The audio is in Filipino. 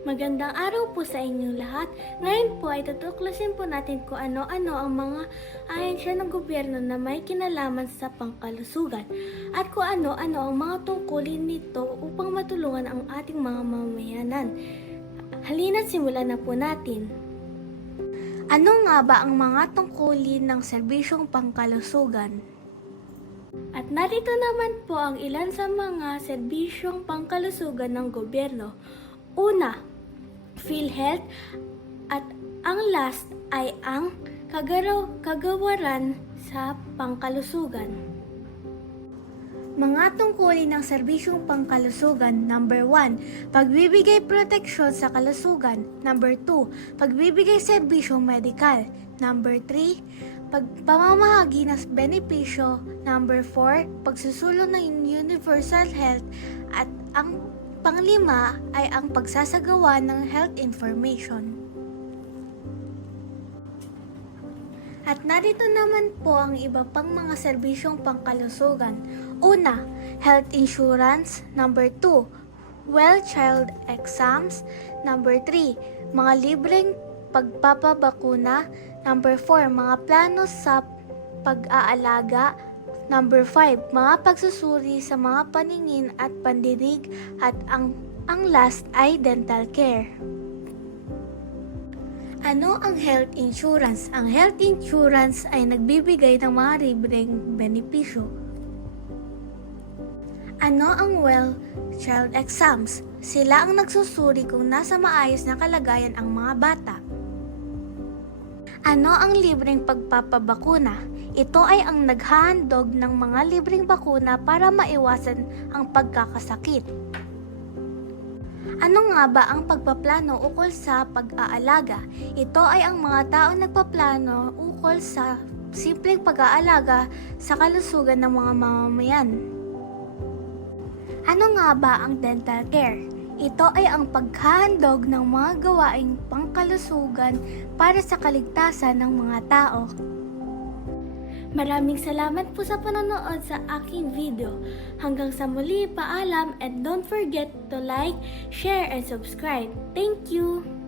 Magandang araw po sa inyong lahat. Ngayon po ay tutuklasin po natin kung ano-ano ang mga ahensya ng gobyerno na may kinalaman sa pangkalusugan at kung ano-ano ang mga tungkulin nito upang matulungan ang ating mga mamayanan. Halina't simulan na po natin. Ano nga ba ang mga tungkulin ng serbisyong pangkalusugan? At narito naman po ang ilan sa mga serbisyong pangkalusugan ng gobyerno. Una, PhilHealth at ang last ay ang kagaraw kagawaran sa pangkalusugan. Mga tungkulin ng serbisyong pangkalusugan. Number 1, pagbibigay proteksyon sa kalusugan. Number 2, pagbibigay serbisyong medikal. Number 3, pagpamamahagi ng benepisyo. Number 4, pagsusulong ng universal health. At ang panglima ay ang pagsasagawa ng health information. At narito naman po ang iba pang mga serbisyong pangkalusugan. Una, health insurance. Number 2, well child exams. Number 3, mga libreng pagpapabakuna. Number 4, mga plano sa pag-aalaga. Number 5, mga pagsusuri sa mga paningin at pandinig. At ang, ang last ay dental care. Ano ang health insurance? Ang health insurance ay nagbibigay ng mga libreng benepisyo. Ano ang well child exams? Sila ang nagsusuri kung nasa maayos na kalagayan ang mga bata. Ano ang libreng pagpapabakuna? Ito ay ang naghahandog ng mga libreng bakuna para maiwasan ang pagkakasakit. Ano nga ba ang pagpaplano ukol sa pag-aalaga? Ito ay ang mga tao nagpaplano ukol sa simpleng pag-aalaga sa kalusugan ng mga mamamayan. Ano nga ba ang dental care? Ito ay ang paghahandog ng mga gawaing pangkalusugan para sa kaligtasan ng mga tao. Maraming salamat po sa panonood sa aking video. Hanggang sa muli, paalam and don't forget to like, share, and subscribe. Thank you!